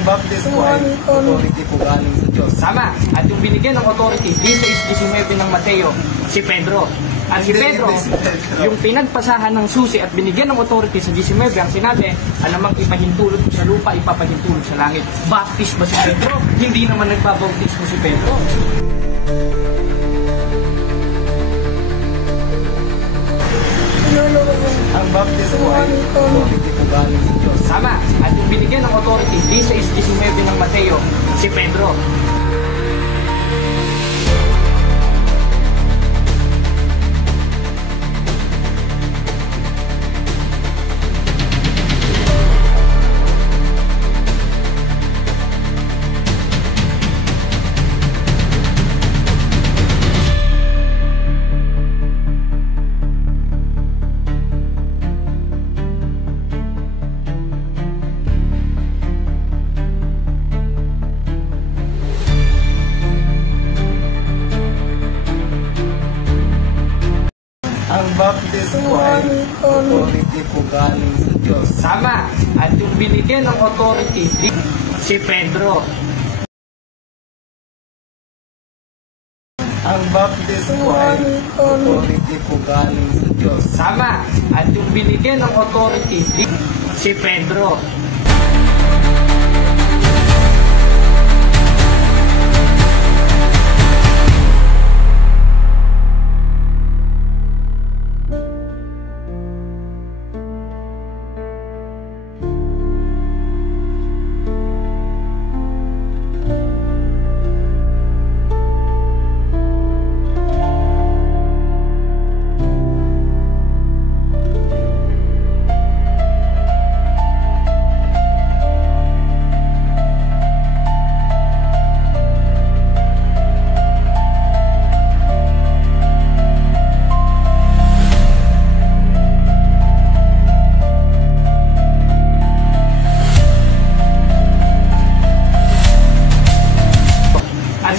Ang baptismo ay authority po galing sa Diyos. Tama. At yung binigyan ng authority, 16:19 ng Mateo, si Pedro. At si Pedro, yung pinagpasahan ng susi at binigyan ng authority sa 19, ang sinabi, anumang ipahintulot mo sa lupa, ipapahintulot sa langit. Baptist ba si Pedro? Hindi naman nagbabautismo si Pedro. Ang baptismo ay authority po galing sa Diyos. Tama. At yung binigyan ng authority, 16:19 ng Mateo, si Pedro. Ang baptismo ay authority po galing sa Diyos. Tama. At yung binigyan ng authority, si Pedro. Ang baptismo ay authority po galing sa Diyos. Tama. At yung binigyan ng authority, si Pedro.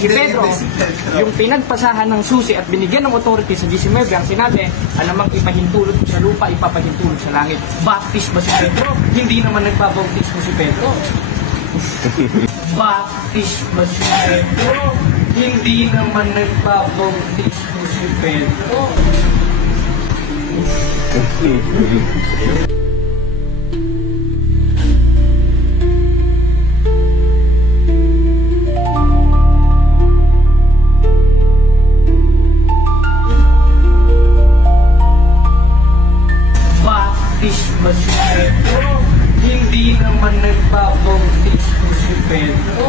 Si Pedro, yung pinagpasahan ng susi at binigyan ng authority sa 19, ang sinabi, anumang ipahintulot mo sa lupa, ipapahintulot sa langit. Baptist ba si Pedro? Hindi naman nagbabautismo si Pedro. Baptist ba si Pedro? Hindi naman nagbabautismo si Pedro. Baptist ba si Pedro? Hindi naman nagbabautismo si Pedro.